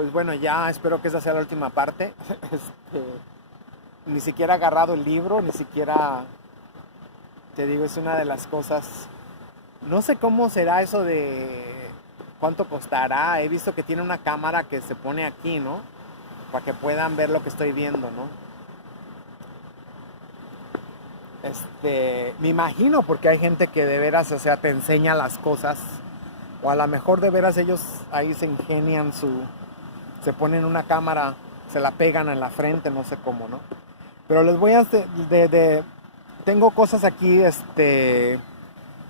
Pues bueno, ya espero que esa sea la última parte. Ni siquiera he agarrado el libro, ni siquiera, te digo, es una de las cosas. No sé cómo será eso de cuánto costará. He visto que tiene una cámara que se pone aquí, ¿no? Para que puedan ver lo que estoy viendo, ¿no? Me imagino porque hay gente que de veras, o sea, te enseña las cosas. O a lo mejor de veras ellos ahí se ingenian se ponen una cámara, se la pegan en la frente, no sé cómo, ¿no? Pero les voy a tengo cosas aquí,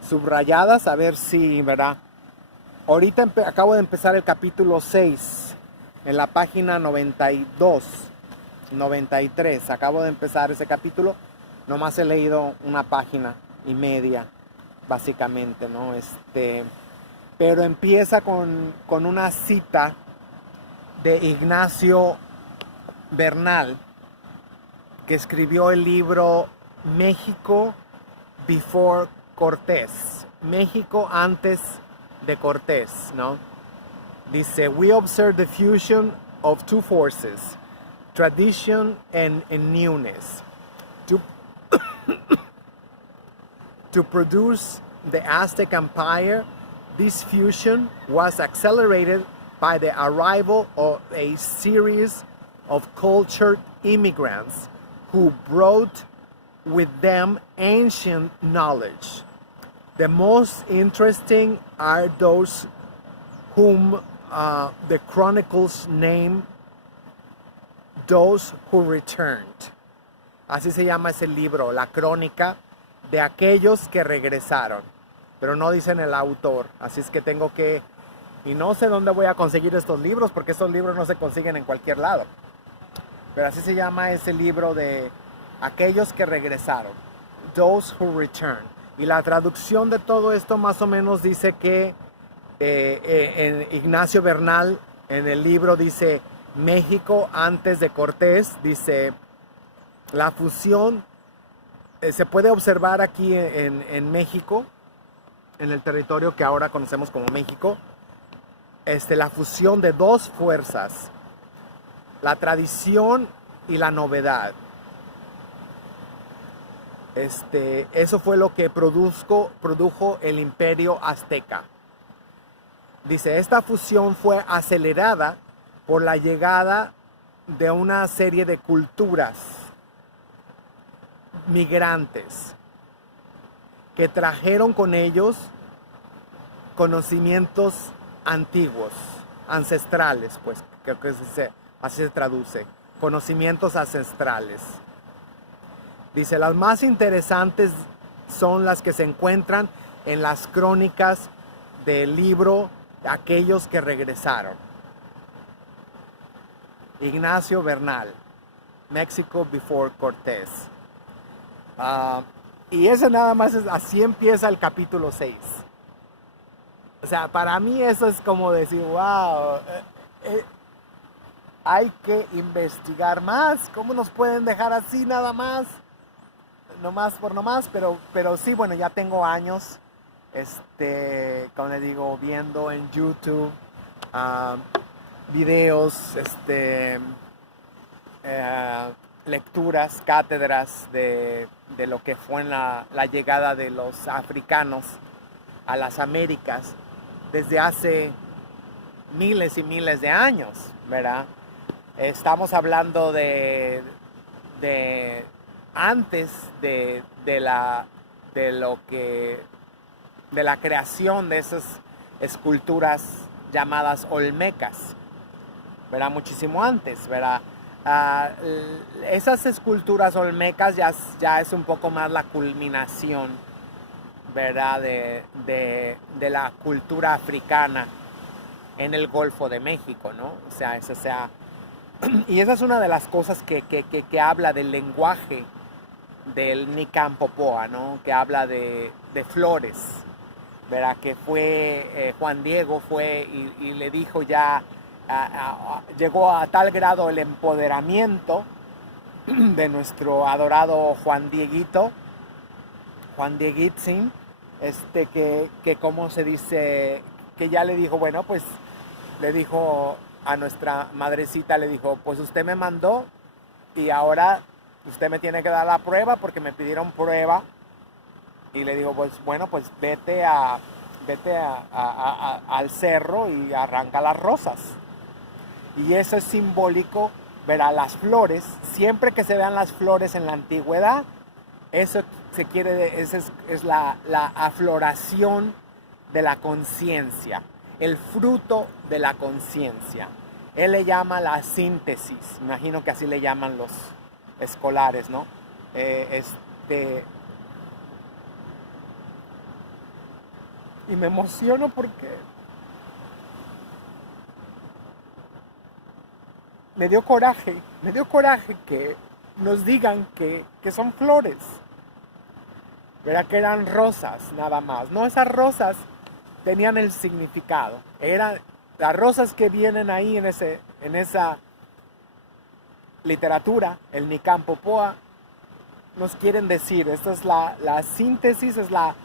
subrayadas, a ver si, ¿verdad? Ahorita acabo de empezar el capítulo 6, en la página 92, 93. Acabo de empezar ese capítulo, nomás he leído una página y media, básicamente, ¿no? Pero empieza con una cita de Ignacio Bernal, que escribió el libro México Before Cortés, México antes de Cortés, ¿no? Dice, we observe the fusion of two forces, tradition and newness, to, to produce the Aztec Empire. This fusion was accelerated by the arrival of a series of cultured immigrants who brought with them ancient knowledge. The most interesting are those whom the chronicles name those who returned. Así se llama ese libro, la crónica de aquellos que regresaron. Pero no dicen el autor, así es que tengo que... Y no sé dónde voy a conseguir estos libros, porque estos libros no se consiguen en cualquier lado. Pero así se llama ese libro de aquellos que regresaron, those who return. Y la traducción de todo esto más o menos dice que en Ignacio Bernal, en el libro dice México antes de Cortés, dice la fusión, se puede observar aquí en México, en el territorio que ahora conocemos como México, la fusión de dos fuerzas, la tradición y la novedad. Eso fue lo que produjo el imperio azteca. Dice, esta fusión fue acelerada por la llegada de una serie de culturas migrantes que trajeron con ellos conocimientos antiguos, ancestrales, pues, creo que así se traduce, conocimientos ancestrales. Dice, las más interesantes son las que se encuentran en las crónicas del libro de aquellos que regresaron. Ignacio Bernal, México Before Cortés. Y ese nada más así empieza el capítulo 6. O sea, para mí eso es como decir, wow, hay que investigar más. ¿Cómo nos pueden dejar así nada más? Nomás por nomás, pero sí, bueno, ya tengo años, como le digo, viendo en YouTube videos, lecturas, cátedras de lo que fue la llegada de los africanos a las Américas desde hace miles y miles de años, ¿verdad? Estamos hablando de antes de la creación de esas esculturas llamadas olmecas, ¿verdad? Muchísimo antes, ¿verdad? Esas esculturas olmecas ya es un poco más la culminación, ¿verdad? De la cultura africana en el Golfo de México, ¿no? Y esa es una de las cosas que habla del lenguaje del Nicanpopoa, ¿no? Que habla de flores, ¿verdad? Que fue Juan Diego fue y le dijo ya, llegó a tal grado el empoderamiento de nuestro adorado Juan Dieguitzin, que como se dice, que ya le dijo, bueno, pues le dijo, a nuestra madrecita le dijo, pues usted me mandó y ahora usted me tiene que dar la prueba porque me pidieron prueba. Y le digo, pues bueno, pues vete al cerro y arranca las rosas. Y eso es simbólico, verá, las flores, siempre que se vean las flores en la antigüedad, eso se quiere, esa es la afloración de la conciencia, el fruto de la conciencia. Él le llama la síntesis, imagino que así le llaman los escolares, ¿no? Y me emociono porque me dio coraje que nos digan que son flores, ¿verdad? Que eran rosas nada más. No, esas rosas tenían el significado. Eran las rosas que vienen ahí en esa literatura, el Nicanpopoa, nos quieren decir, esta es la síntesis, es la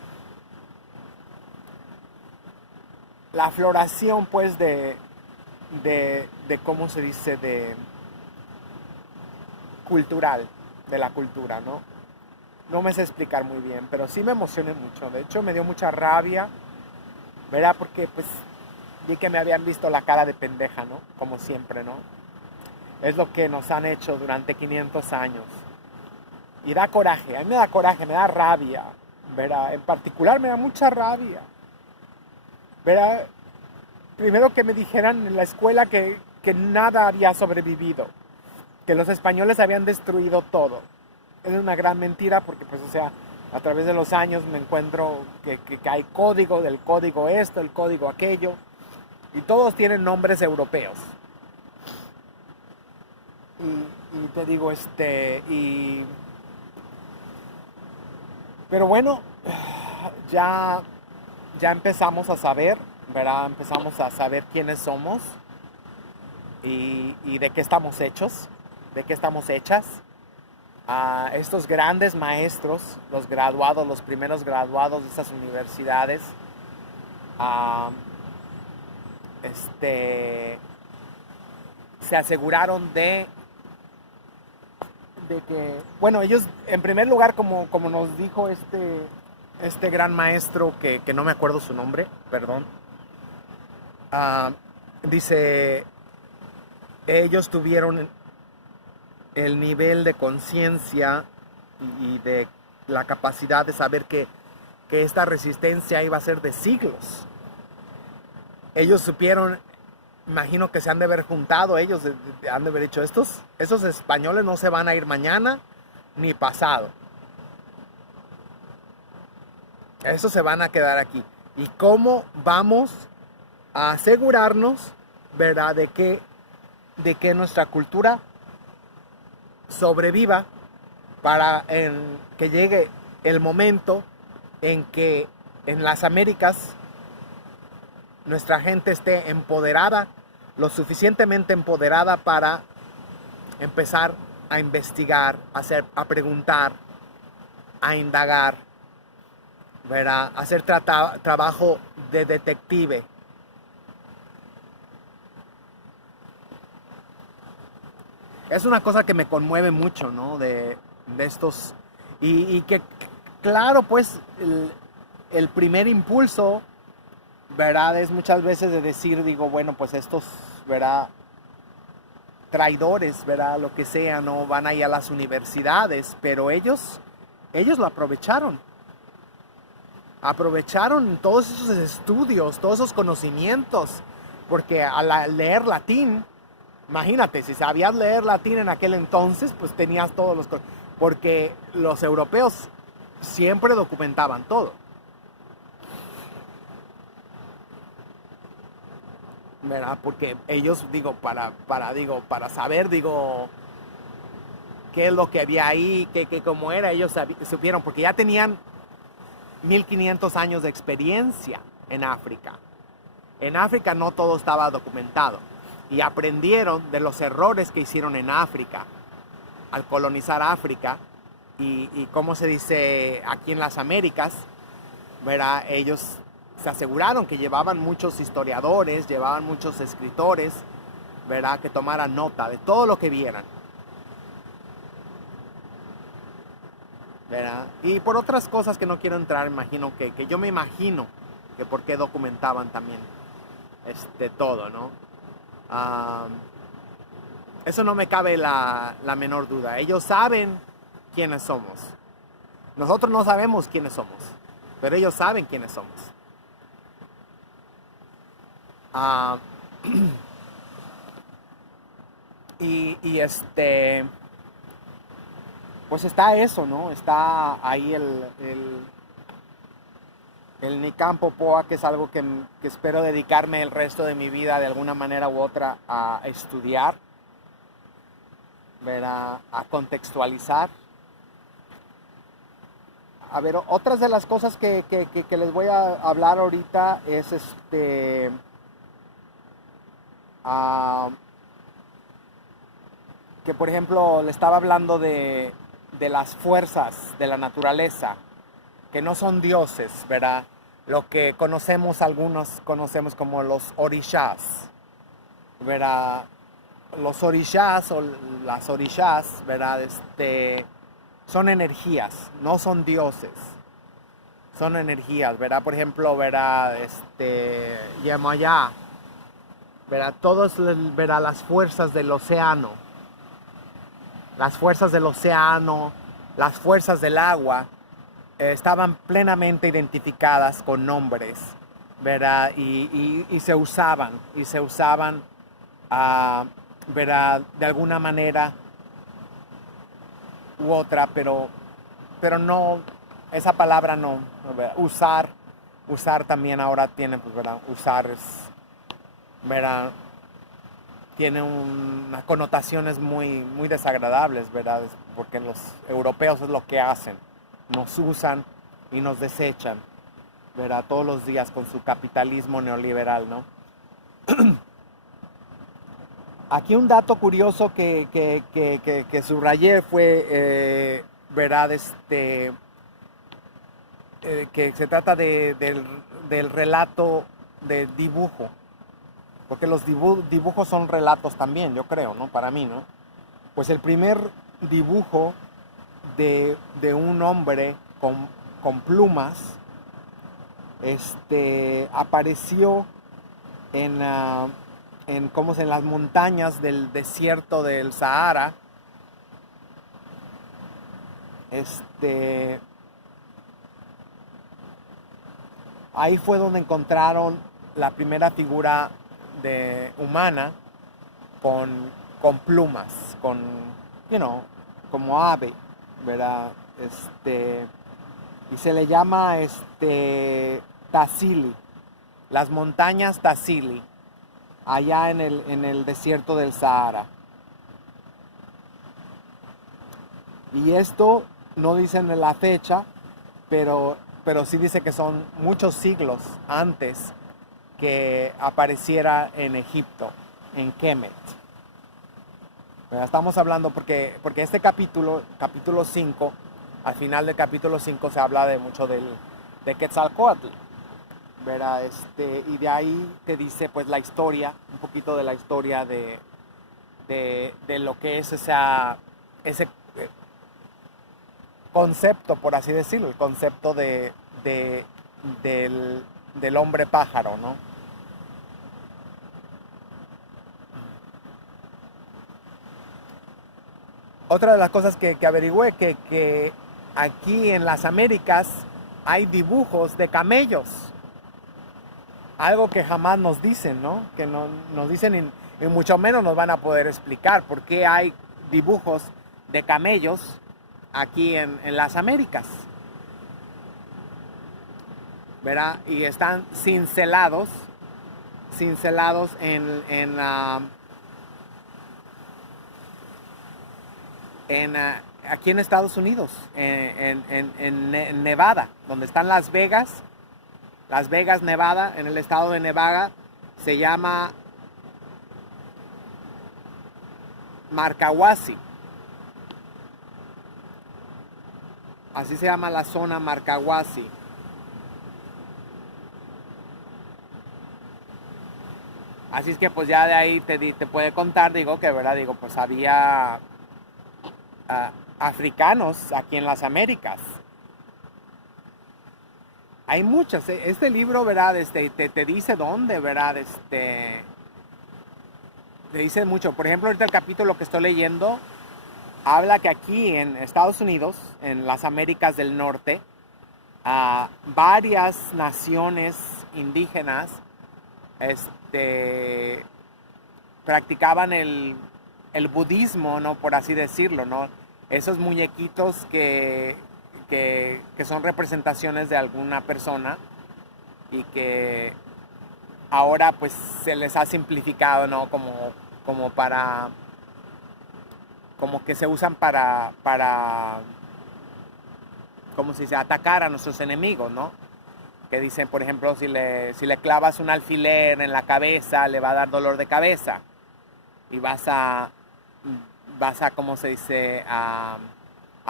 floración pues de cómo se dice, de cultural, de la cultura, ¿no? No me sé explicar muy bien, pero sí me emocioné mucho. De hecho, me dio mucha rabia, ¿verdad? Porque pues vi que me habían visto la cara de pendeja, ¿no? Como siempre, ¿no? Es lo que nos han hecho durante 500 años. Y da coraje, a mí me da coraje, me da rabia, ¿verdad? En particular me da mucha rabia, ¿verdad? Primero que me dijeran en la escuela que nada había sobrevivido, que los españoles habían destruido todo. Es una gran mentira porque, pues, o sea, a través de los años me encuentro que hay código, del código esto, el código aquello, y todos tienen nombres europeos. Y te digo, pero bueno, ya empezamos a saber, ¿verdad? Empezamos a saber quiénes somos y de qué estamos hechos, de qué estamos hechas. Estos grandes maestros, los graduados, los primeros graduados de estas universidades, se aseguraron de que, bueno, ellos en primer lugar, como nos dijo este gran maestro, que no me acuerdo su nombre, perdón, dice, ellos tuvieron el nivel de conciencia y de la capacidad de saber que esta resistencia iba a ser de siglos. Ellos supieron, imagino que se han de haber juntado, ellos han de haber dicho, esos españoles no se van a ir mañana ni pasado. Esos se van a quedar aquí. ¿Y cómo vamos a asegurarnos, verdad, de que nuestra cultura sobreviva para que llegue el momento en que en las Américas nuestra gente esté empoderada, lo suficientemente empoderada para empezar a investigar, a preguntar, a indagar, ¿verdad? Hacer trabajo de detective. Es una cosa que me conmueve mucho, ¿no? De estos. Y que, claro, pues, el primer impulso, ¿verdad? Es muchas veces de decir, digo, bueno, pues estos, ¿verdad? Traidores, ¿verdad? Lo que sea, ¿no? Van ahí a las universidades, pero ellos lo aprovecharon. Aprovecharon todos esos estudios, todos esos conocimientos, porque al leer latín, imagínate, si sabías leer latín en aquel entonces, pues tenías todos los... Porque los europeos siempre documentaban todo. ¿Verdad? Porque ellos, digo, para saber, digo, qué es lo que había ahí, cómo era, ellos supieron, porque ya tenían 1500 años de experiencia en África. En África no todo estaba documentado. Y aprendieron de los errores que hicieron en África al colonizar África y cómo se dice aquí en las Américas, ¿verdad? Ellos se aseguraron que llevaban muchos historiadores, llevaban muchos escritores ¿verdad? Que tomaran nota de todo lo que vieran, ¿verdad? Y por otras cosas que no quiero entrar, imagino que yo me imagino que por qué documentaban también todo, ¿no? Ah, eso no me cabe la menor duda. Ellos saben quiénes somos. Nosotros no sabemos quiénes somos, pero ellos saben quiénes somos. Ah, y pues está eso, ¿no? Está ahí el Nican Popoa, que es algo que espero dedicarme el resto de mi vida de alguna manera u otra a estudiar, ¿verdad? A contextualizar. A ver, otras de las cosas que les voy a hablar ahorita es ah, que por ejemplo le estaba hablando de las fuerzas de la naturaleza, que no son dioses, ¿verdad? Lo que conocemos, algunos conocemos como los orishas, ¿verdad? Los orishas o las orishas, ¿verdad? Son energías, no son dioses. Son energías, ¿verdad? Por ejemplo, ¿verdad? Yemayá, ¿verdad? Todos, ¿verdad? Las fuerzas del océano, las fuerzas del agua, estaban plenamente identificadas con nombres, ¿verdad? Y se usaban, ¿verdad? De alguna manera u otra, pero no, esa palabra no, ¿verdad? Usar también ahora tiene, pues, ¿verdad? Usar es, ¿verdad? Tiene unas connotaciones muy desagradables, ¿verdad? Porque los europeos es lo que hacen, nos usan y nos desechan, ¿verdad? Todos los días con su capitalismo neoliberal, ¿no? Aquí un dato curioso que subrayé fue, ¿verdad? Que se trata del relato de dibujo, porque los dibujos son relatos también, yo creo, ¿no? Para mí, ¿no? Pues el primer dibujo de un hombre con plumas, apareció en las montañas del desierto del Sahara. Ahí fue donde encontraron la primera figura humana con plumas, como ave, ¿verdad? Y se le llama Tassili, las montañas Tassili, allá en el desierto del Sahara. Y esto no dicen la fecha, pero sí dice que son muchos siglos antes que apareciera en Egipto, en Kemet. Estamos hablando porque este capítulo 5, al final del capítulo 5 se habla de mucho de Quetzalcóatl, ¿verdad? Y de ahí te dice pues la historia, un poquito de la historia de lo que es ese concepto, por así decirlo, el concepto del hombre pájaro, ¿no? Otra de las cosas que averigüé, que aquí en las Américas hay dibujos de camellos. Algo que jamás nos dicen, ¿no? Que no nos dicen y mucho menos nos van a poder explicar por qué hay dibujos de camellos aquí en las Américas, ¿verdad? Y están cincelados aquí en Estados Unidos, en Nevada, donde están Las Vegas, Nevada, en el estado de Nevada, se llama Marcahuasi. Así se llama la zona Marcahuasi. Así es que pues ya de ahí te puede contar, digo, que verdad, digo, pues había africanos aquí en las Américas. Hay muchos. Este libro, ¿verdad? Te dice dónde, ¿verdad? Te dice mucho. Por ejemplo, ahorita el capítulo que estoy leyendo habla que aquí en Estados Unidos, en las Américas del Norte, varias naciones indígenas practicaban el budismo, ¿no? Por así decirlo, ¿no? Esos muñequitos que son representaciones de alguna persona y que ahora pues se les ha simplificado, ¿no? Como para, como que se usan para, ¿cómo se dice? Atacar a nuestros enemigos, ¿no? Que dicen, por ejemplo, si le clavas un alfiler en la cabeza, le va a dar dolor de cabeza. Y vas a ¿cómo se dice? A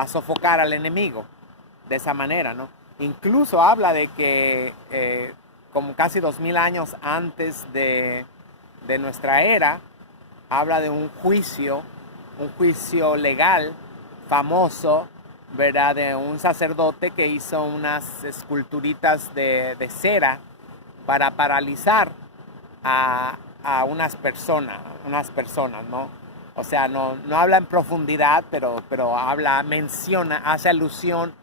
sofocar al enemigo de esa manera, ¿no? Incluso habla de que como casi 2000 años antes de nuestra era, habla de un juicio legal famoso, ¿verdad? De un sacerdote que hizo unas esculturitas de cera para paralizar a unas personas, ¿no? O sea, no habla en profundidad, pero menciona, hace alusión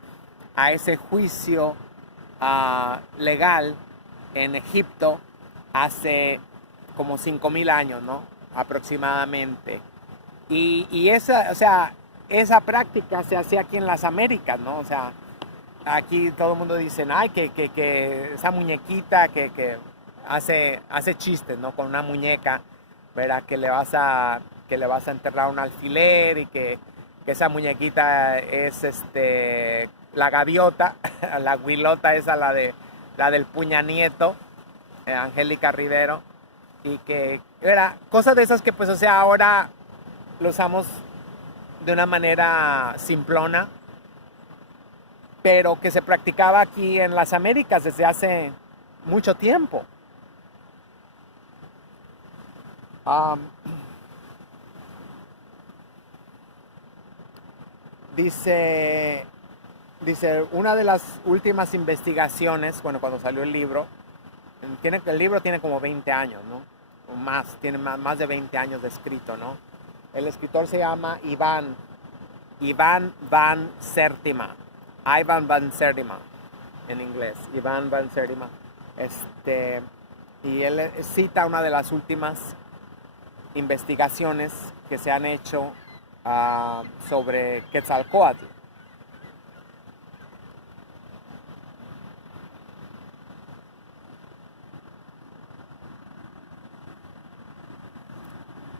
a ese juicio legal en Egipto hace como 5000 años, ¿no? Aproximadamente. Y esa práctica se hacía aquí en las Américas, ¿no? O sea, aquí todo el mundo dice, ay, que esa muñequita que hace chistes, ¿no? Con una muñeca, ¿verdad? Que le vas a enterrar un alfiler y que esa muñequita es la gaviota, la huilota esa, la del Puña Nieto, Angélica Rivero, y que era cosas de esas que pues, o sea, ahora lo usamos de una manera simplona, pero que se practicaba aquí en las Américas desde hace mucho tiempo. Dice, una de las últimas investigaciones, bueno, cuando salió el libro, el libro tiene como 20 años, ¿no? O más, tiene más de 20 años de escrito, ¿no? El escritor se llama Ivan Van Sertima. Ivan Van Sertima, en inglés. Ivan Van Sertima. Y él cita una de las últimas investigaciones que se han hecho sobre Quetzalcóatl.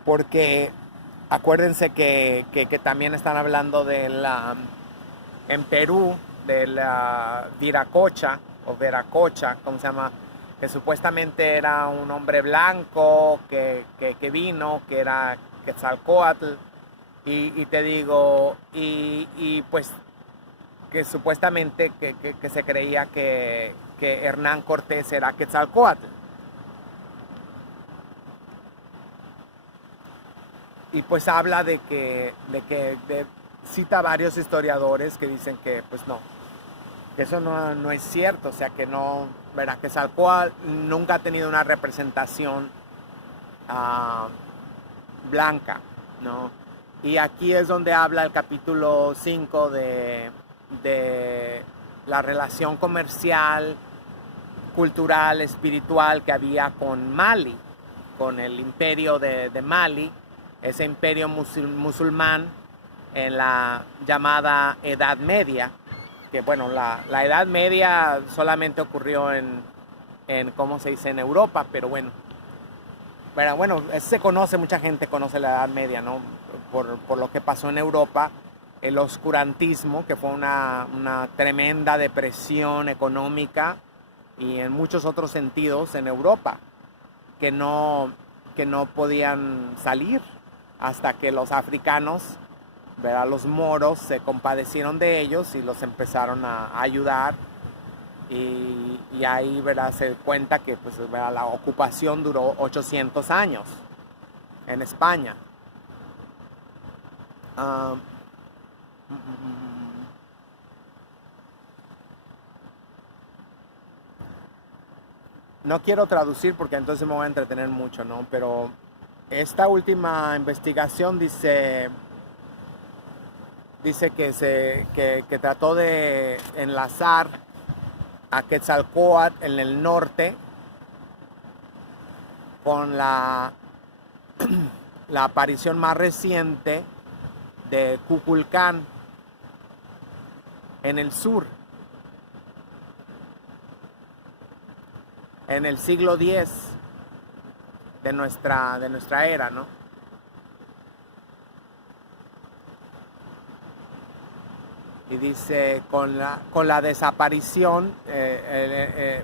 Porque acuérdense que también están hablando en Perú, de la Viracocha, o Veracocha, ¿cómo se llama? Que supuestamente era un hombre blanco que vino, que era Quetzalcóatl, y te digo, y pues que supuestamente que se creía que Hernán Cortés era Quetzalcóatl. Y pues habla de que cita varios historiadores que dicen que pues no, que eso no es cierto, o sea que no, ¿verdad? Que Quetzalcóatl nunca ha tenido una representación blanca, ¿no? Y aquí es donde habla el capítulo 5 de la relación comercial, cultural, espiritual que había con Mali, con el imperio de Mali, ese imperio musulmán en la llamada Edad Media, que bueno, la Edad Media solamente ocurrió en ¿cómo se dice? En Europa, pero bueno, se conoce, mucha gente conoce la Edad Media, ¿no? Por lo que pasó en Europa, el oscurantismo, que fue una tremenda depresión económica y en muchos otros sentidos en Europa, que no podían salir hasta que los africanos, ¿verdad? Los moros se compadecieron de ellos y los empezaron a ayudar y ahí, ¿verdad?, se cuenta que pues, ¿verdad?, la ocupación duró 800 años en España. Um, no quiero traducir porque entonces me voy a entretener mucho, ¿no? Pero esta última investigación dice que trató de enlazar a Quetzalcóatl en el norte con la aparición más reciente de Kukulcán en el sur, en el siglo X de nuestra era, ¿no? Y dice, con la desaparición,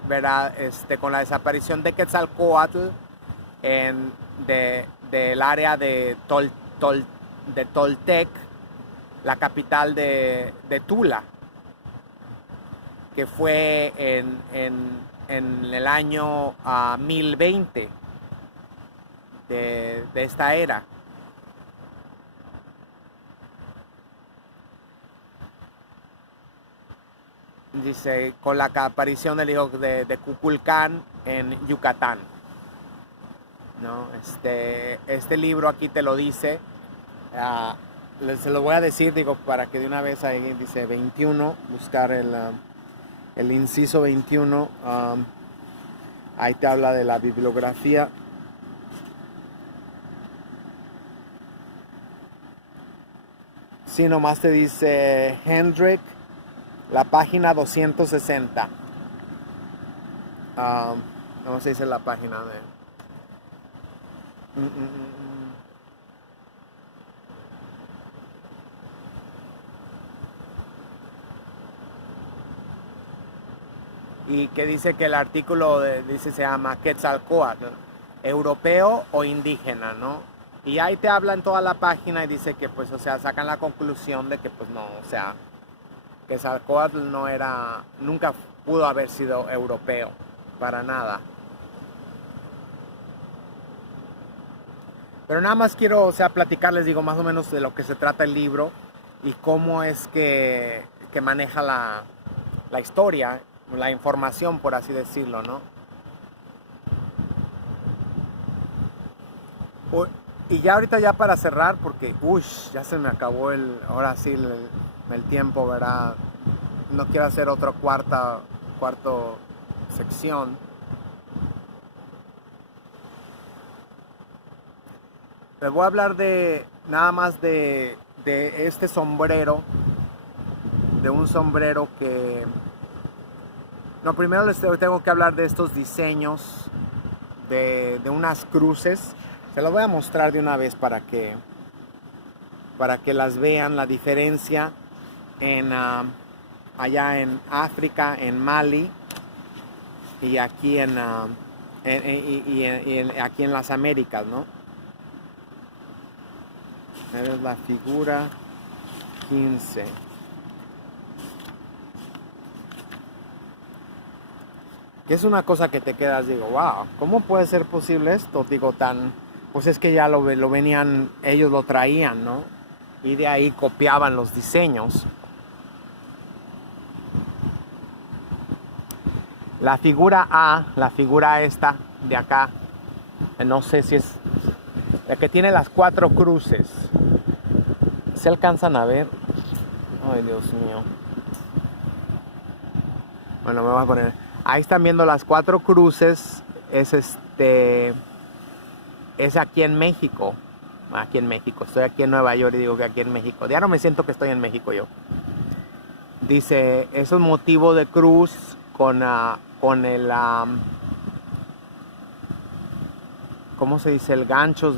¿verdad? Con la desaparición de Quetzalcóatl del área de Toltec, la capital de Tula, que fue en el año 1020 de esta era. Dice, con la aparición del hijo de Kukulcán en Yucatán, ¿no? Este libro aquí te lo dice. Se lo voy a decir, digo, para que de una vez ahí dice 21, buscar el inciso 21. Ahí te habla de la bibliografía. Sí, nomás te dice Hendrick, la página 260. ¿Cómo se dice la página de? Y que dice que el artículo dice se llama Quetzalcóatl, europeo o indígena, ¿no? Y ahí te habla en toda la página y dice que pues, o sea, sacan la conclusión de que pues no, o sea, Quetzalcóatl nunca pudo haber sido europeo, para nada. Pero nada más quiero, o sea, platicarles, digo, más o menos de lo que se trata el libro y cómo es que maneja la historia, la información, por así decirlo, ¿no? Y ya ahorita ya para cerrar, porque, ya se me acabó ahora sí el tiempo, ¿verdad? No quiero hacer otra cuarto sección. Les voy a hablar nada más de este sombrero, de un sombrero que... No, primero les tengo que hablar de estos diseños, de unas cruces. Se los voy a mostrar de una vez para que las vean, la diferencia allá en África, en Mali, y aquí aquí en las Américas, ¿no? Es la figura 15. Que es una cosa que te quedas, digo, wow, ¿cómo puede ser posible esto? Digo, pues es que ya lo venían, ellos lo traían, ¿no? Y de ahí copiaban los diseños. La figura A, la figura esta de acá, no sé si es la que tiene las 4 cruces. ¿Se alcanzan a ver? Ay, Dios mío. Bueno, me voy a poner. Ahí están viendo las 4 cruces. Es aquí en México. Aquí en México. Estoy aquí en Nueva York y digo que aquí en México. Ya no me siento que estoy en México yo. Dice, es un motivo de cruz con el... ¿cómo se dice? El gancho,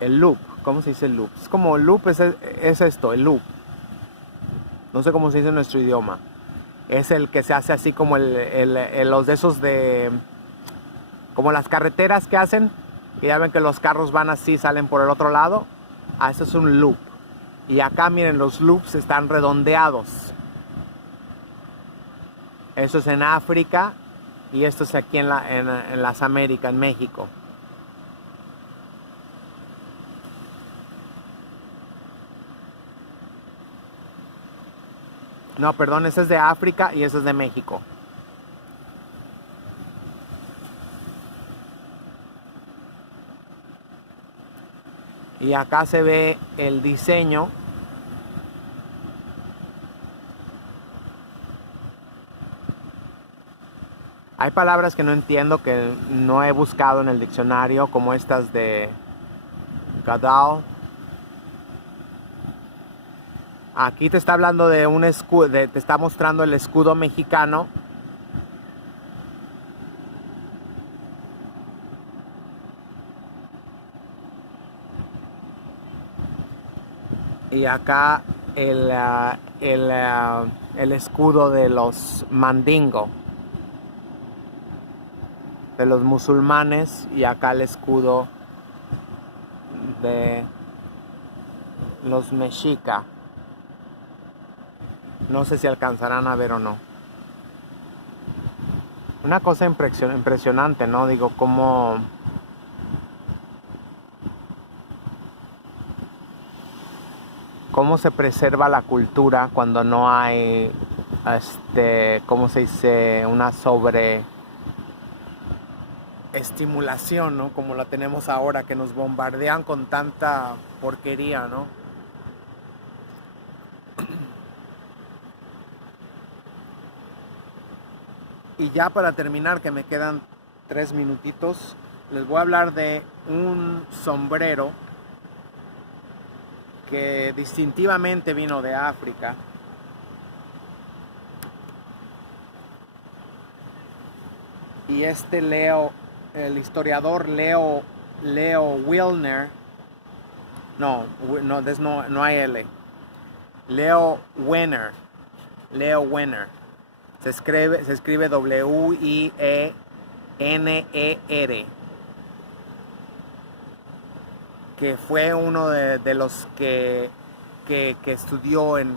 el loop. ¿Cómo se dice el loop? Es como el loop, es esto, el loop. No sé cómo se dice en nuestro idioma. Es el que se hace así como los de esos como las carreteras que hacen, que ya ven que los carros van así, salen por el otro lado. Eso es un loop. Y acá miren, los loops están redondeados. Eso es en África y esto es aquí en las Américas, en México. No, perdón, ese es de África y ese es de México. Y acá se ve el diseño. Hay palabras que no entiendo, que no he buscado en el diccionario, como estas de Gadal. Aquí te está hablando de un escudo, te está mostrando el escudo mexicano. Y acá el escudo de los mandingo, de los musulmanes, y acá el escudo de los mexica. No sé si alcanzarán a ver o no. Una cosa impresionante, ¿no? Digo, cómo se preserva la cultura cuando no hay, ¿cómo se dice? Una sobreestimulación, ¿no? Como la tenemos ahora, que nos bombardean con tanta porquería, ¿no? Y ya para terminar, que me quedan 3 minutitos, les voy a hablar de un sombrero que distintivamente vino de África. Y el historiador Leo Wilner, no hay L, Leo Wenner, se escribe W-I-E-N-E-R, que fue uno de los que estudió en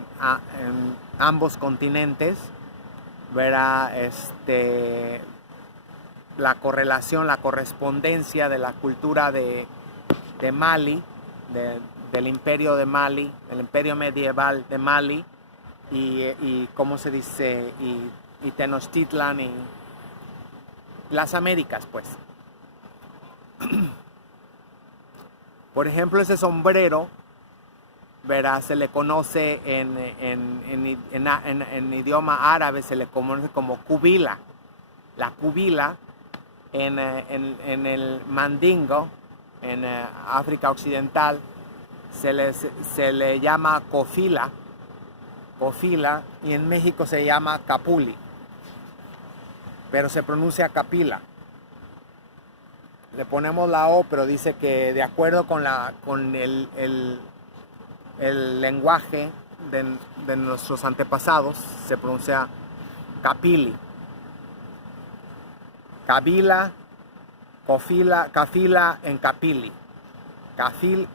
ambos continentes, verá la correlación, la correspondencia de la cultura de Mali, del imperio de Mali, el imperio medieval de Mali, y cómo se dice, y Tenochtitlan, y las Américas, pues. Por ejemplo, ese sombrero, verá, se le conoce en idioma árabe, se le conoce como cubila. La cubila en el mandingo, en África Occidental, se le llama cofila, y en México se llama capuli, pero se pronuncia capila. Le ponemos la O, pero dice que de acuerdo con el lenguaje de nuestros antepasados, se pronuncia capili. Kabila, kafila en capili.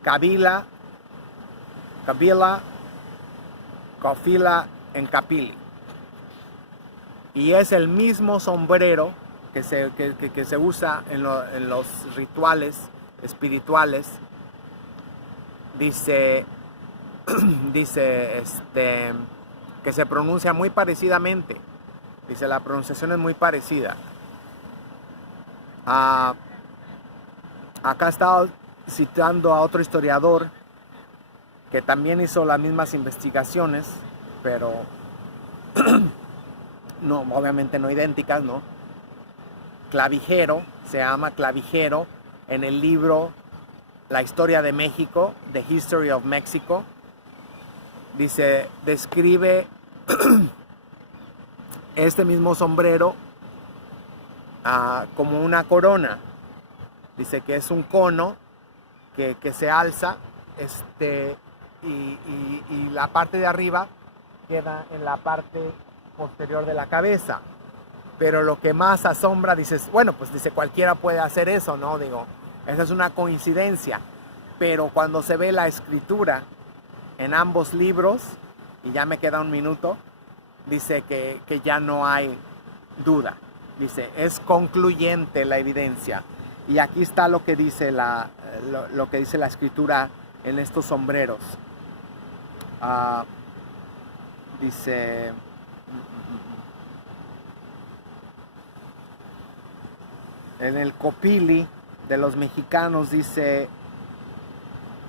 Kabila, kafila en capili. Y es el mismo sombrero que se usa en los rituales espirituales. Dice que se pronuncia muy parecidamente. Dice, la pronunciación es muy parecida. Acá estaba citando a otro historiador que también hizo las mismas investigaciones, pero no, obviamente no idénticas, ¿no? Clavijero, se llama Clavijero, en el libro La Historia de México, The History of Mexico. Dice, describe este mismo sombrero como una corona. Dice que es un cono que se alza, y la parte de arriba queda en la parte posterior de la cabeza. Pero lo que más asombra, dices, bueno, pues dice, cualquiera puede hacer eso, ¿no? Digo, esa es una coincidencia. Pero cuando se ve la escritura en ambos libros, y ya me queda un minuto, dice que ya no hay duda. Dice, es concluyente la evidencia. Y aquí está lo que dice lo que dice la escritura en estos sombreros. Dice, en el copili de los mexicanos dice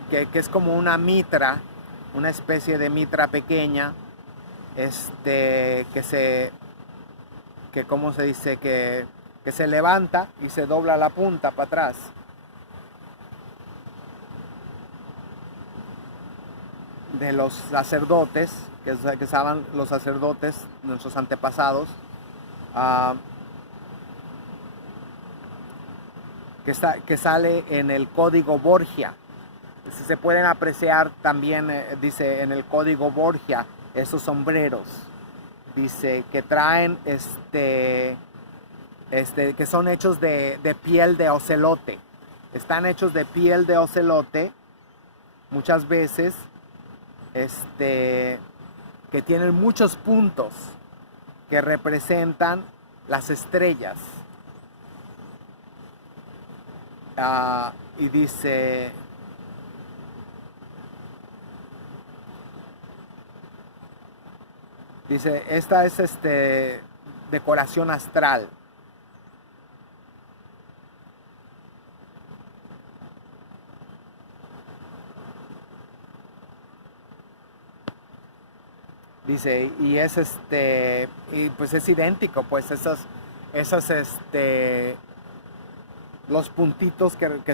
que es como una mitra, una especie de mitra pequeña, ¿cómo se dice? Que se levanta y se dobla la punta para atrás. De los sacerdotes, que usaban los sacerdotes, nuestros antepasados, que sale en el Código Borgia. Se pueden apreciar también, dice, en el Código Borgia, esos sombreros. Dice que traen, que son hechos de piel de ocelote. Están hechos de piel de ocelote, muchas veces, que tienen muchos puntos que representan las estrellas. Y dice, esta es decoración astral. Dice, y es y pues es idéntico, pues esos los puntitos que